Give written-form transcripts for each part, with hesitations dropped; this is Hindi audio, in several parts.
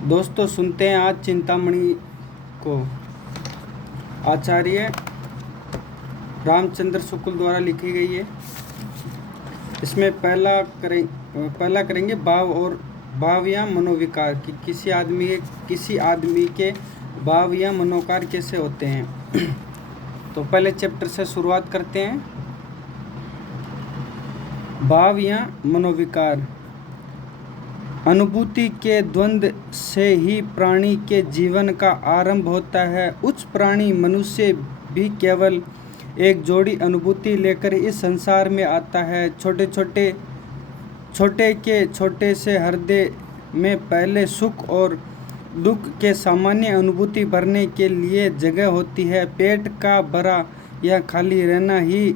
दोस्तों सुनते हैं आज चिंतामणि को। आचार्य रामचंद्र शुक्ल द्वारा लिखी गई है। इसमें पहला करेंगे भाव और भाव या मनोविकार कि किसी आदमी के भाव या मनोकार कैसे होते हैं। तो पहले चैप्टर से शुरुआत करते हैं। भाव या मनोविकार अनुभूति के द्वंद्व से ही प्राणी के जीवन का आरंभ होता है। उच्च प्राणी मनुष्य भी केवल एक जोड़ी अनुभूति लेकर इस संसार में आता है। छोटे से हृदय में पहले सुख और दुख के सामान्य अनुभूति भरने के लिए जगह होती है। पेट का भरा या खाली रहना ही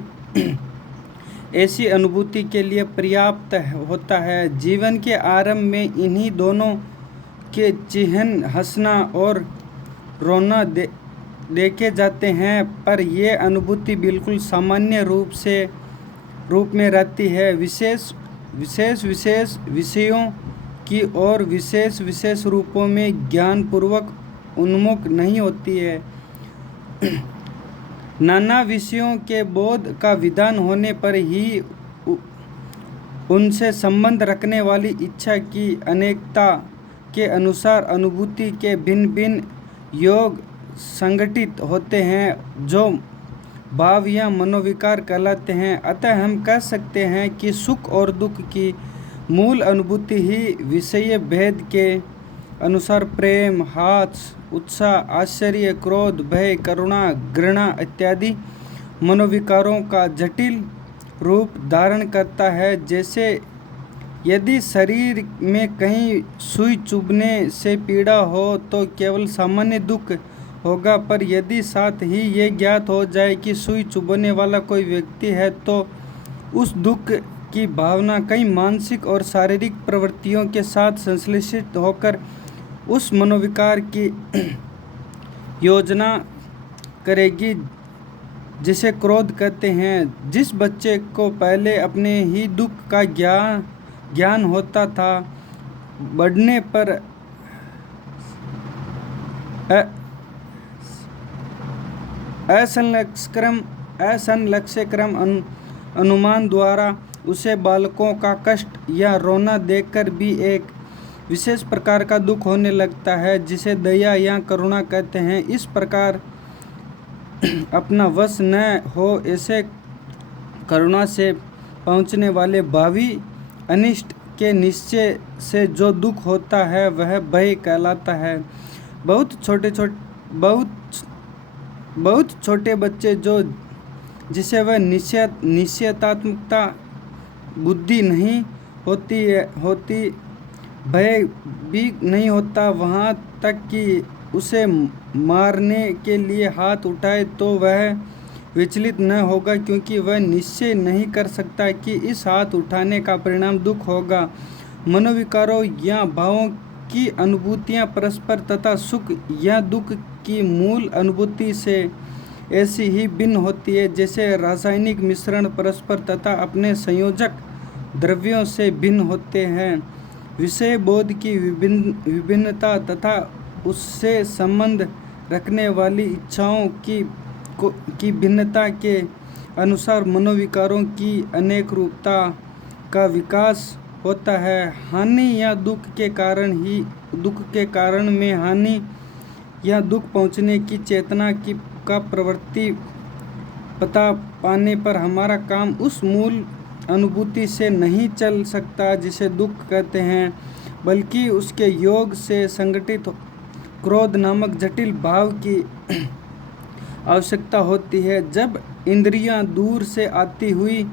ऐसी अनुभूति के लिए पर्याप्त होता है। जीवन के आरंभ में इन्हीं दोनों के चिन्ह हंसना और रोना देखे जाते हैं, पर ये अनुभूति बिल्कुल सामान्य रूप में रहती है। विशेष विषयों की और विशेष रूपों में ज्ञानपूर्वक उन्मुख नहीं होती है। नाना विषयों के बोध का विधान होने पर ही उनसे संबंध रखने वाली इच्छा की अनेकता के अनुसार अनुभूति के भिन्न भिन्न योग संगठित होते हैं, जो भाव या मनोविकार कहलाते हैं। अतः हम कह सकते हैं कि सुख और दुख की मूल अनुभूति ही विषय भेद के अनुसार प्रेम, हास, उत्साह, आश्चर्य, क्रोध, भय, करुणा, घृणा इत्यादि मनोविकारों का जटिल रूप धारण करता है। जैसे यदि शरीर में कहीं सुई चुभने से पीड़ा हो तो केवल सामान्य दुख होगा, पर यदि साथ ही ये ज्ञात हो जाए कि सुई चुभने वाला कोई व्यक्ति है तो उस दुख की भावना कई मानसिक और शारीरिक प्रवृत्तियों के साथ संश्लेषित होकर उस मनोविकार की योजना करेगी, जिसे क्रोध कहते हैं। जिस बच्चे को पहले अपने ही दुख का ज्ञान होता था, बढ़ने पर असंलक्ष्य क्रम अनुमान द्वारा उसे बालकों का कष्ट या रोना देखकर भी एक विशेष प्रकार का दुख होने लगता है, जिसे दया या करुणा कहते हैं। इस प्रकार अपना वश न हो ऐसे करुणा से पहुँचने वाले भावी अनिष्ट के निश्चय से जो दुख होता है वह भय कहलाता है। बहुत छोटे बच्चे जिसे वह निश्चयात्मकता बुद्धि नहीं होती, भय भी नहीं होता, वहाँ तक कि उसे मारने के लिए हाथ उठाए तो वह विचलित न होगा, क्योंकि वह निश्चय नहीं कर सकता कि इस हाथ उठाने का परिणाम दुख होगा। मनोविकारों या भावों की अनुभूतियाँ परस्पर तथा सुख या दुख की मूल अनुभूति से ऐसी ही भिन्न होती है जैसे रासायनिक मिश्रण परस्पर तथा अपने संयोजक द्रव्यों से भिन्न होते हैं। विषय बोध की विभिन्नता तथा उससे संबंध रखने वाली इच्छाओं की भिन्नता के अनुसार मनोविकारों की अनेक रूपता का विकास होता है। हानि या दुख के कारण में हानि या दुख पहुँचने की चेतना का प्रवृत्ति पता पाने पर हमारा काम उस मूल अनुभूति से नहीं चल सकता जिसे दुख कहते हैं, बल्कि उसके योग से संगठित क्रोध नामक जटिल भाव की आवश्यकता होती है। जब इंद्रियां दूर से आती हुई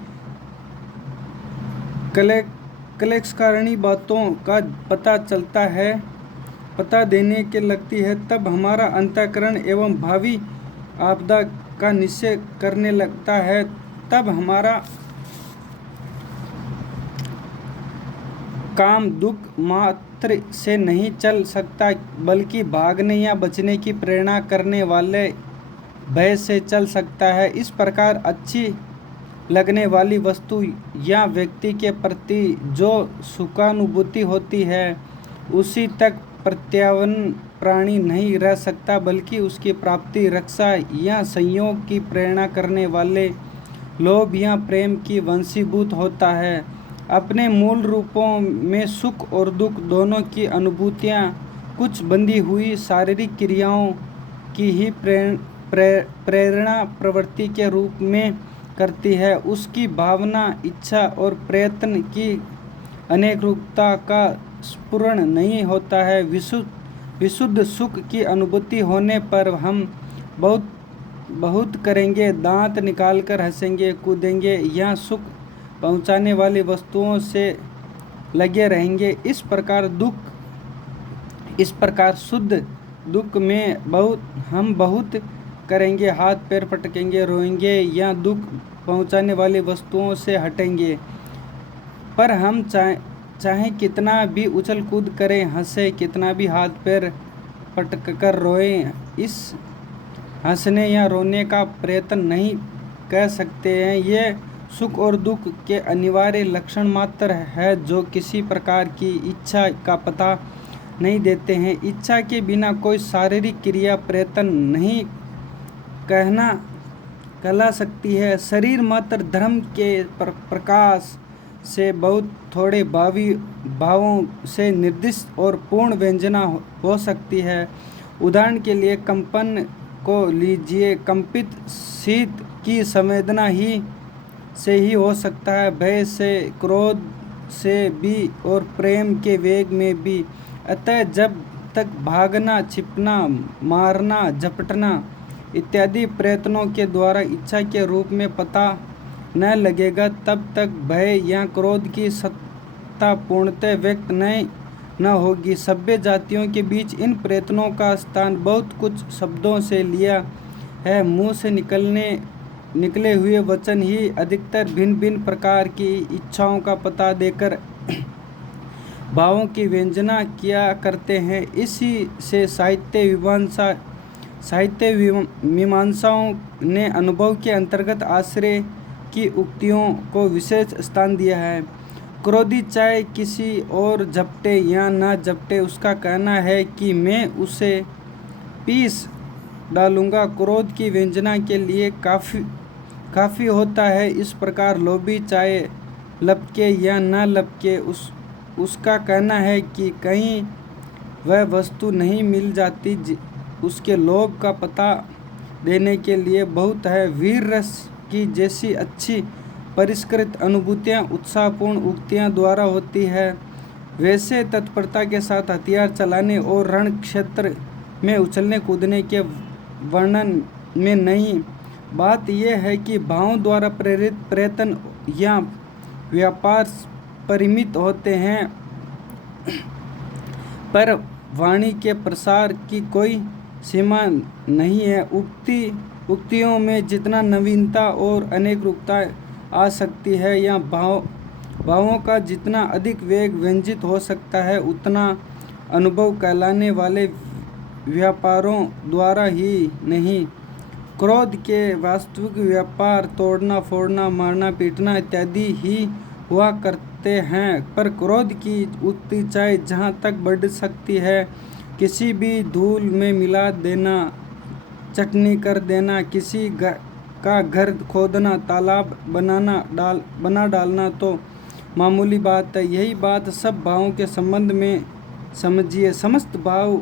कलेशकारिणी बातों का पता देने के लगती है, तब हमारा अंतःकरण एवं भावी आपदा का निश्चय करने लगता है। तब हमारा काम दुख मात्र से नहीं चल सकता, बल्कि भागने या बचने की प्रेरणा करने वाले भय से चल सकता है। इस प्रकार अच्छी लगने वाली वस्तु या व्यक्ति के प्रति जो सुखानुभूति होती है, उसी तक प्रत्यावन प्राणी नहीं रह सकता, बल्कि उसकी प्राप्ति, रक्षा या संयोग की प्रेरणा करने वाले लोभ या प्रेम की वंशीभूत होता है। अपने मूल रूपों में सुख और दुख दोनों की अनुभूतियाँ कुछ बंधी हुई शारीरिक क्रियाओं की ही प्रेरणा प्रवृत्ति के रूप में करती है। उसकी भावना, इच्छा और प्रयत्न की अनेक रूपता का स्फुरण नहीं होता है। विशुद्ध सुख की अनुभूति होने पर हम बहुत बहुत करेंगे, दांत निकालकर हंसेंगे, कूदेंगे या सुख पहुंचाने वाली वस्तुओं से लगे रहेंगे। इस प्रकार शुद्ध दुख में हम बहुत करेंगे, हाथ पैर पटकेंगे, रोएंगे या दुख पहुंचाने वाली वस्तुओं से हटेंगे। पर हम चाहे कितना भी उछल कूद करें, हंसे, कितना भी हाथ पैर पटक कर रोएं, इस हंसने या रोने का प्रयत्न नहीं कह सकते हैं। ये सुख और दुख के अनिवार्य लक्षण मात्र है, जो किसी प्रकार की इच्छा का पता नहीं देते हैं। इच्छा के बिना कोई शारीरिक क्रिया प्रयत्न नहीं कहला सकती है। शरीर मात्र धर्म के प्रकाश से बहुत थोड़े भावों से निर्दिष्ट और पूर्ण व्यंजना हो सकती है। उदाहरण के लिए कंपन को लीजिए। कंपित शीत की संवेदना से ही हो सकता है, भय से, क्रोध से भी और प्रेम के वेग में भी। अतः जब तक भागना, छिपना, मारना, झपटना इत्यादि प्रयत्नों के द्वारा इच्छा के रूप में पता न लगेगा, तब तक भय या क्रोध की सत्ता पूर्णतः व्यक्त न होगी। सभ्य जातियों के बीच इन प्रयत्नों का स्थान बहुत कुछ शब्दों से लिया है। मुँह से निकले हुए वचन ही अधिकतर भिन्न भिन्न प्रकार की इच्छाओं का पता देकर भावों की व्यंजना किया करते हैं। इसी से साहित्य मीमांसाओं ने अनुभव के अंतर्गत आश्रय की उक्तियों को विशेष स्थान दिया है। क्रोधी चाहे किसी और झपटे या न झपटे, उसका कहना है कि मैं उसे पीस डालूंगा, क्रोध की व्यंजना के लिए काफ़ी होता है। इस प्रकार लोभी चाहे लपके या न लपके, उसका कहना है कि कहीं वह वस्तु नहीं मिल जाती, उसके लोभ का पता देने के लिए बहुत है। वीर रस की जैसी अच्छी परिष्कृत अनुभूतियाँ उत्साहपूर्ण उक्तियाँ द्वारा होती है, वैसे तत्परता के साथ हथियार चलाने और रण क्षेत्र में उछलने कूदने के वर्णन में नहीं। बात यह है कि भावों द्वारा प्रेरित प्रयत्न या व्यापार परिमित होते हैं, पर वाणी के प्रसार की कोई सीमा नहीं है। उक्तियों में जितना नवीनता और अनेक रूपता आ सकती है, या भावों का जितना अधिक वेग व्यंजित हो सकता है, उतना अनुभव कहलाने वाले व्यापारों द्वारा ही नहीं। क्रोध के वास्तविक व्यापार तोड़ना, फोड़ना, मारना, पीटना इत्यादि ही हुआ करते हैं, पर क्रोध की उक्ति चाहे जहाँ तक बढ़ सकती है, किसी भी धूल में मिला देना, चटनी कर देना, किसी का घर खोदना, तालाब बना डालना तो मामूली बात है। यही बात सब भावों के संबंध में समझिए। समस्त भाव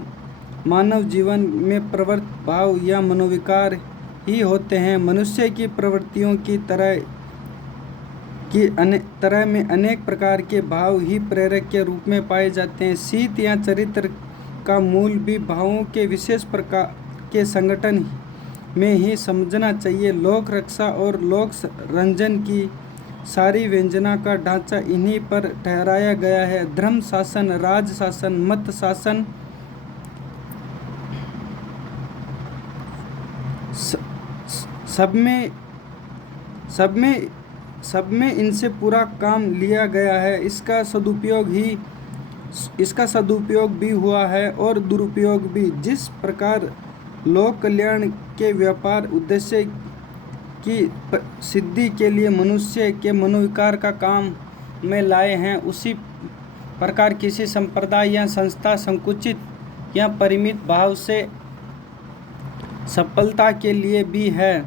मानव जीवन में प्रवृत्त भाव या मनोविकार ही होते हैं। मनुष्य की प्रवृत्तियों की तरह में अनेक प्रकार के भाव ही प्रेरक के रूप में पाए जाते हैं। शीत या चरित्र का मूल भी भावों के विशेष प्रकार के संगठन में ही समझना चाहिए। लोक रक्षा और लोक रंजन की सारी व्यंजना का ढांचा इन्हीं पर ठहराया गया है। धर्म शासन, राज शासन, मत शासन, सब में इनसे पूरा काम लिया गया है। इसका सदुपयोग भी हुआ है और दुरुपयोग भी। जिस प्रकार लोक कल्याण के व्यापार उद्देश्य की सिद्धि के लिए मनुष्य के मनोविकार का काम में लाए हैं, उसी प्रकार किसी संप्रदाय या संस्था संकुचित या परिमित भाव से सफलता के लिए भी है।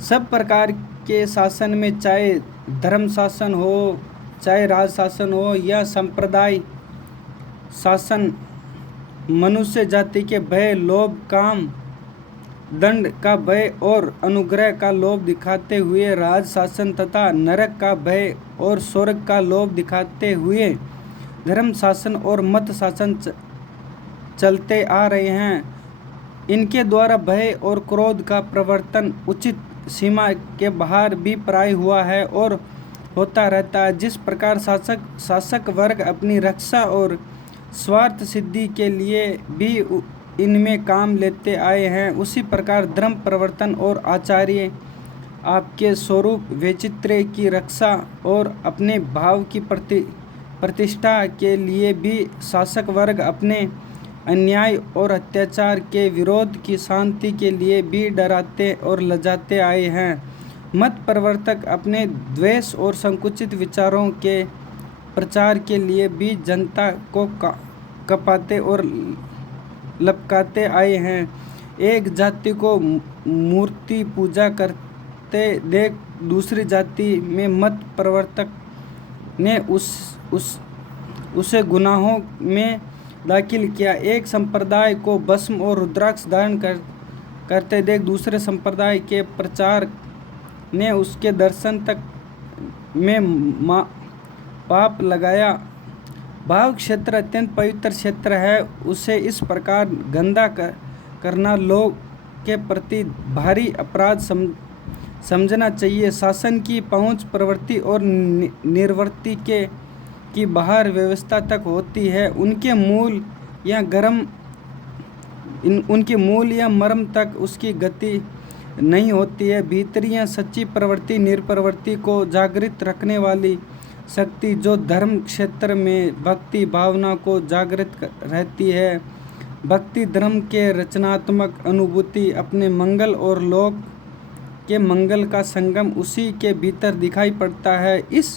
सब प्रकार के शासन में, चाहे धर्म शासन हो, चाहे राज शासन हो या संप्रदाय शासन, मनुष्य जाति के भय, लोभ, काम, दंड का भय और अनुग्रह का लोभ दिखाते हुए राज शासन तथा नरक का भय और स्वर्ग का लोभ दिखाते हुए धर्म शासन और मत शासन चलते आ रहे हैं। इनके द्वारा भय और क्रोध का प्रवर्तन उचित सीमा के बाहर भी प्राय हुआ है और होता रहता है। जिस प्रकार शासक वर्ग अपनी रक्षा और स्वार्थ सिद्धि के लिए भी इनमें काम लेते आए हैं, उसी प्रकार धर्म प्रवर्तन और आचार्य आपके स्वरूप वैचित्र्य की रक्षा और अपने भाव की प्रतिष्ठा के लिए भी शासक वर्ग अपने अन्याय और अत्याचार के विरोध की शांति के लिए भी डराते और लजाते आए हैं। मत प्रवर्तक अपने द्वेष और संकुचित विचारों के प्रचार के लिए भी जनता को कपाते और लपकाते आए हैं। एक जाति को मूर्ति पूजा करते देख दूसरी जाति में मत प्रवर्तक ने उसे गुनाहों में दाखिल किया। एक संप्रदाय को भस्म और रुद्राक्ष धारण करते देख दूसरे संप्रदाय के प्रचार ने उसके दर्शन तक में पाप लगाया। भाव क्षेत्र अत्यंत पवित्र क्षेत्र है, उसे इस प्रकार गंदा करना लोग के प्रति भारी अपराध समझना चाहिए। शासन की पहुंच प्रवृत्ति और निर्वृत्ति की बाहर व्यवस्था तक होती है, उनके मूल या मर्म तक उसकी गति नहीं होती है। भीतरी या सच्ची प्रवृत्ति निर्प्रवृत्ति को जागृत रखने वाली शक्ति जो धर्म क्षेत्र में भक्ति भावना को जागृत रहती है। भक्ति धर्म के रचनात्मक अनुभूति अपने मंगल और लोक के मंगल का संगम उसी के भीतर दिखाई पड़ता है। इस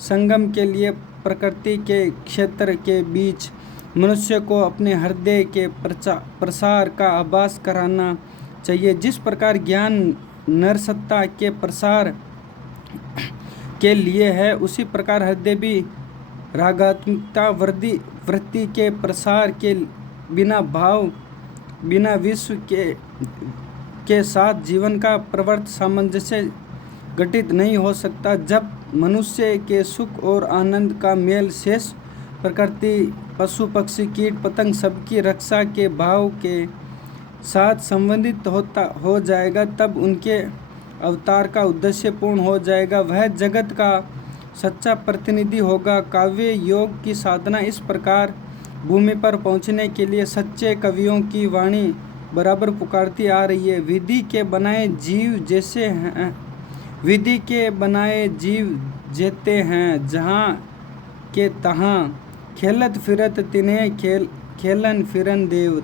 संगम के लिए प्रकृति के क्षेत्र के बीच मनुष्य को अपने हृदय के प्रसार का आभास कराना चाहिए। जिस प्रकार ज्ञान नरसत्ता के प्रसार के लिए है, उसी प्रकार हृदय भी रागात्मकता वृत्ति के प्रसार के बिना विश्व के साथ जीवन का प्रवर्त सामंजस्य घटित नहीं हो सकता। जब मनुष्य के सुख और आनंद का मेल शेष प्रकृति पशु पक्षी कीट पतंग सबकी रक्षा के भाव के साथ संबंधित हो जाएगा, तब उनके अवतार का उद्देश्य पूर्ण हो जाएगा। वह जगत का सच्चा प्रतिनिधि होगा। काव्य योग की साधना इस प्रकार भूमि पर पहुंचने के लिए सच्चे कवियों की वाणी बराबर पुकारती आ रही है। विधि के बनाए जीव जेते हैं, जहाँ के तहाँ खेलत फिरत तिन्हें खेलन फिरन देव।